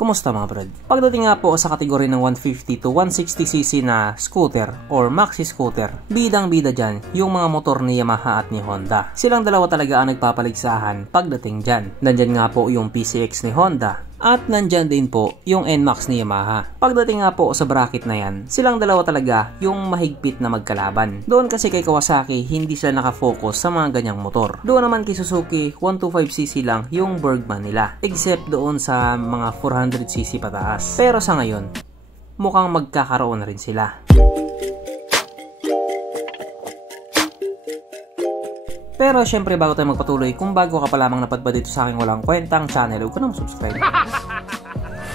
Kumusta mga brad? Pagdating nga po sa kategory ng 150 to 160cc na scooter or maxi scooter, bidang-bida dyan yung mga motor ni Yamaha at ni Honda. Silang dalawa talaga ang nagpapaligsahan pagdating dyan. Nandyan nga po yung PCX ni Honda at nandyan din po yung NMAX ni Yamaha. Pagdating nga po sa bracket na yan, silang dalawa talaga yung mahigpit na magkalaban. Doon kasi kay Kawasaki, hindi sila nakafocus sa mga ganyang motor. Doon naman kay Suzuki, 125cc lang yung Bergman nila. Except doon sa mga 400cc pataas. Pero sa ngayon, mukhang magkakaroon na rin sila. Pero syempre bago tayo magpatuloy, kung bago ka pa lamang napadpad dito sa aking walang kwentang channel, huwag ka nang subscribe.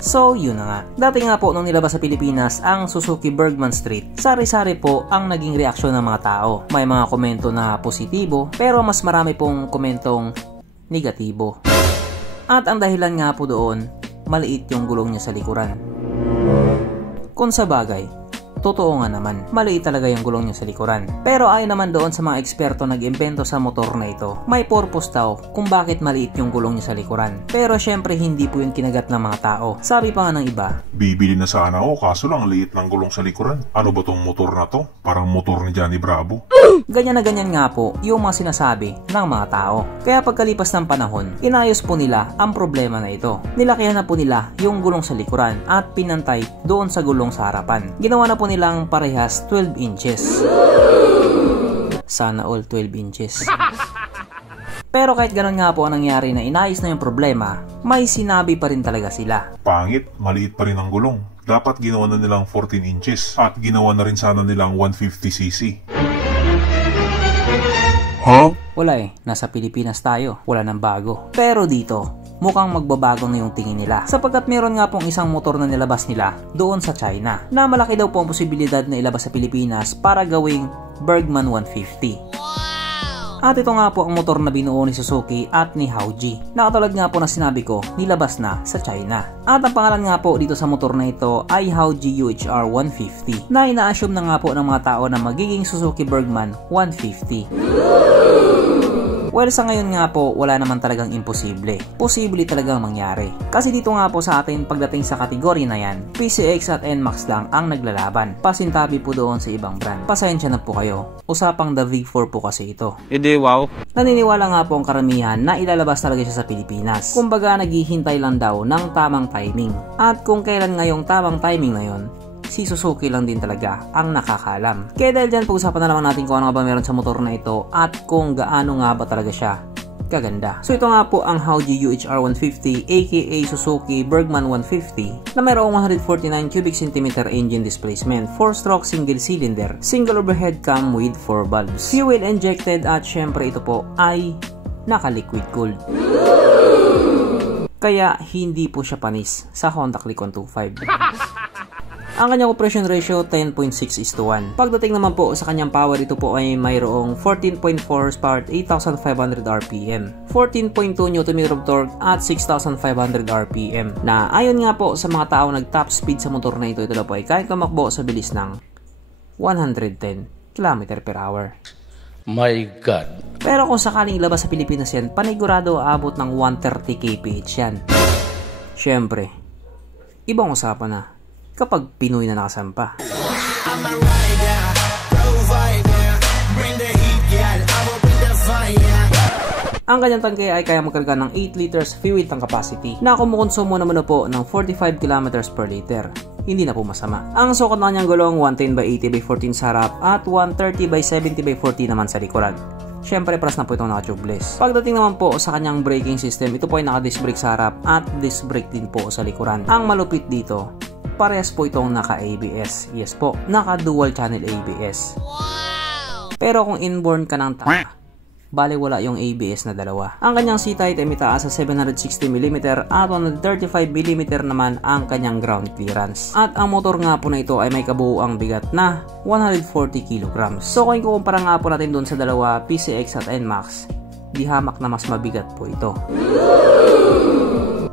So yun na nga, dati nga po nung nilabas sa Pilipinas ang Suzuki Bergman Street, sari-sari po ang naging reaksyon ng mga tao. May mga komento na positibo, pero mas marami pong komentong negatibo. At ang dahilan nga po doon, maliit yung gulong niya sa likuran. Kung sa bagay, totoo nga naman, maliit talaga yung gulong niya sa likuran. Pero ayon naman doon sa mga eksperto nag-imbento sa motor na ito, may purpose daw kung bakit maliit yung gulong niya sa likuran. Pero syempre hindi po yung kinagat ng mga tao. Sabi pa nga ng iba, bibili na sana ako kaso lang liit ng gulong sa likuran. Ano ba tong motor na to? Parang motor ni Johnny Bravo. Ganyan na ganyan nga po yung mga sinasabi ng mga tao. Kaya pagkalipas ng panahon, inayos po nila ang problema na ito. Nilakihan na po nila yung gulong sa likuran at pinantay doon sa gulong sa harapan. Ginawa na po nilang parehas 12 inches. Sana all 12 inches. Pero kahit ganun nga po ang nangyari na inayos na yung problema, may sinabi pa rin talaga sila. Pangit, maliit pa rin ang gulong. Dapat ginawa na nilang 14 inches at ginawa na rin sana nilang 150cc. Huh? Wala eh, nasa Pilipinas tayo, wala nang bago. Pero dito, mukhang magbabago na yung tingin nila. Sapagkat meron nga pong isang motor na nilabas nila doon sa China, na malaki daw po ang posibilidad na ilabas sa Pilipinas para gawing Bergman 150. At ito nga po ang motor na binuo ni Suzuki at ni Hauji. Nakatulad nga po na sinabi ko, nilabas na sa China. At ang pangalan nga po dito sa motor na ito ay Hauji UHR 150, na ina-assume na nga po ng mga tao na magiging Suzuki Bergman 150. Well, sa ngayon nga po, wala naman talagang imposible. Posible talagang mangyari. Kasi dito nga po sa atin, pagdating sa kategory na yan, PCX at NMAX lang ang naglalaban. Pasintabi po doon sa ibang brand. Pasensya na po kayo. Usapang the V4 po kasi ito. Hindi, wow. Naniniwala nga po ang karamihan na ilalabas talaga siya sa Pilipinas. Kumbaga, naghihintay lang daw ng tamang timing. At kung kailan ngayong tamang timing na yon, si Suzuki lang din talaga ang nakakalam. Kaya dahil dyan, pag-usapan na naman natin kung ano nga ba meron sa motor na ito at kung gaano nga ba talaga siya kaganda. So ito nga po ang Hauji UHR 150 aka Suzuki Bergman 150 na mayroong 149 cubic centimeter engine displacement, 4-stroke single cylinder, single overhead cam with 4 valves, fuel injected at syempre ito po ay naka-liquid cooled. Kaya hindi po siya panis sa Honda Click 125. Ang kanyang compression ratio 10.6:1. Pagdating naman po sa kanyang power, ito po ay mayroong 14.4 horsepower at 8,500 RPM, 14.2 Nm of torque at 6,500 RPM. Na ayon nga po sa mga tao nag-top speed sa motor na ito, ito po ay kaya tumakbo sa bilis ng 110 km/h. My God. Pero kung sakaling ilabas sa Pilipinas yan, panigurado aabot ng 130 kph yan. Syempre, ibang usapan na kapag Pinoy na nakasampa. Ang kanyang tangke ay kaya magkarga ng 8 liters fuel tank capacity na kumukonsumo naman po ng 45 km per liter. Hindi na po masama. Ang sukat ng kanyang gulong 110/80/14 sa harap at 130/70/40 naman sa likuran. Syempre, pras na po itong naka-tubeless. Pagdating naman po sa kanyang braking system, ito po ay naka-disc brake sa harap at disc brake din po sa likuran. Ang malupit dito, parehas po itong naka-ABS. Yes po, naka-dual channel ABS. Wow! Pero kung inborn ka ng taka, bale wala yung ABS na dalawa. Ang kanyang seat height ay mitaas sa 760mm at 135mm naman ang kanyang ground clearance. At ang motor nga po na ito ay may kabuuang bigat na 140 kg. So kung ikukumpara nga po natin dun sa dalawa, PCX at NMAX, di hamak na mas mabigat po ito.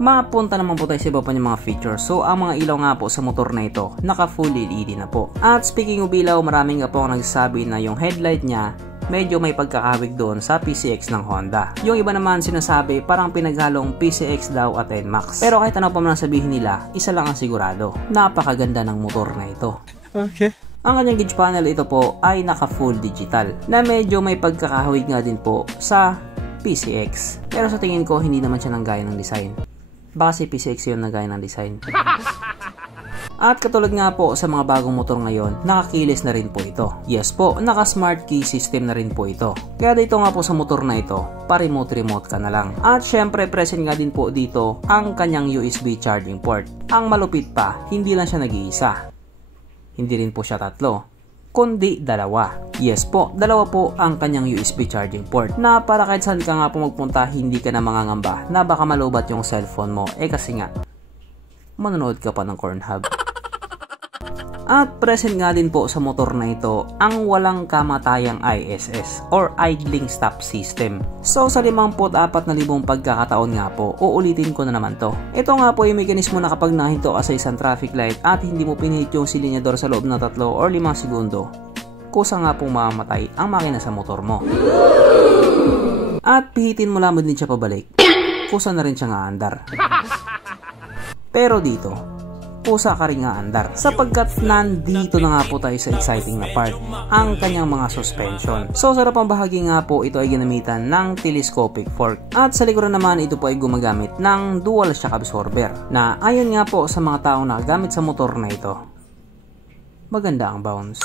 Mapunta naman po tayo sa iba pa niyang mga features. So ang mga ilaw nga po sa motor na ito, naka full LED na po. At speaking of ilaw, maraming nga po ang nagsasabi na yung headlight niya medyo may pagkakawig doon sa PCX ng Honda. Yung iba naman sinasabi parang pinaghalong PCX daw at NMAX. Pero kahit ano pa man sabihin nila, isa lang ang sigurado, napakaganda ng motor na ito. Okay. Ang kanyang gauge panel ito po ay naka full digital na medyo may pagkakahawig nga din po sa PCX. Pero sa tingin ko hindi naman siya nanggaya ng design. Baka si PCX yun nanggaya ng design. At katulad nga po sa mga bagong motor ngayon, nakakilis na rin po ito. Yes po, naka smart key system na rin po ito. Kaya dito nga po sa motor na ito, pa-remote ka na lang. At syempre present nga din po dito ang kanyang USB charging port. Ang malupit pa, hindi lang siya nag-iisa. Hindi rin po siya tatlo, kundi dalawa. Yes po, dalawa po ang kanyang USB charging port. Na para kahit saan ka nga po magpunta, hindi ka na mangangamba na baka malubat yung cellphone mo. Kasi nga, manonood ka pa ng Cornhub. At present nga din po sa motor na ito ang walang kamatayang ISS or Idling Stop System. So sa 54,000 pagkakataon nga po, uulitin ko na naman to. Ito nga po yung mekanismo na kapag nahinto ka sa isang traffic light at hindi mo pinihit yung silinyador sa loob ng 3 or 5 segundo, kusa nga pong mamamatay ang makina sa motor mo. At pihitin mo lamang din siya pabalik, kusa na rin siya nga andar. Pero dito, kusa ka rin nga andar sapagkat nandito na nga po tayo sa exciting na part, ang kanyang mga suspension. So sa harapang bahagi nga po ito ay ginamitan ng telescopic fork at sa likuran naman ito po ay gumagamit ng dual shock absorber na ayon nga po sa mga taong nakagamit sa motor na ito, maganda ang bounce.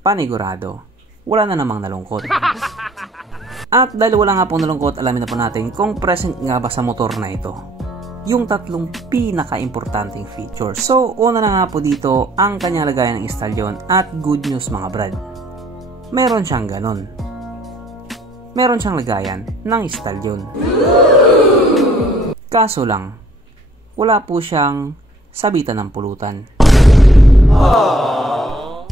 Panigurado, wala na namang nalungkot. At dahil wala nga pong nalungkot, alamin na po natin kung present nga ba sa motor na ito yung 3 pinaka-importanting features. So una na nga po dito ang kanyang lagayan ng instalyon at good news mga brad, meron siyang ganon. Meron siyang lagayan ng instalyon. Kaso lang, wala po siyang sabitan ng pulutan.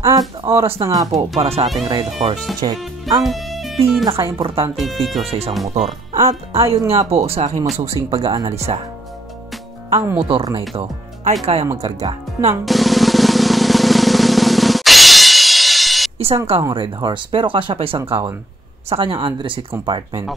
At oras na nga po para sa ating Red Horse check, ang pinaka-importanting feature sa isang motor. At ayon nga po sa aking masusing pag-aanalisa, ang motor na ito ay kaya magkarga ng isang kahong Red Horse, pero kasya pa isang kahon sa kanyang under seat compartment.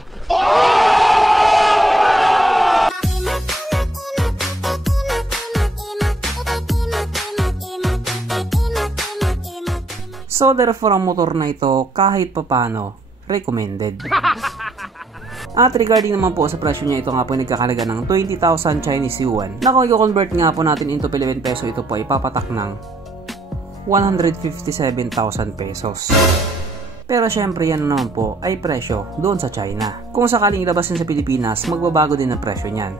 So therefore ang motor na ito kahit papano recommended. At regarding naman po sa presyo niya, ito nga po nagkakalaga ng 20,000 Chinese yuan na kung i-convert nga po natin into Philippine peso, ito po ay papatak ng 157,000 pesos. Pero syempre yan naman po ay presyo doon sa China. Kung sakaling ilabas din sa Pilipinas, magbabago din ang presyo niyan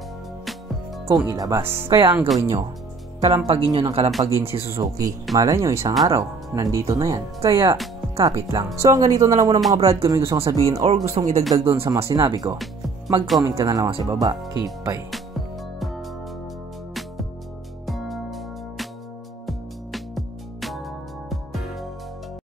kung ilabas. Kaya ang gawin nyo, kalampagin nyo ng kalampagin si Suzuki. Malay nyo isang araw, nandito na yan. Kaya kapit lang. So hanggang dito na lang muna mga brad. Kung may gustong sabihin or gustong idagdag doon sa mga sinabi ko, mag-comment ka na lang sa baba. Keep bye.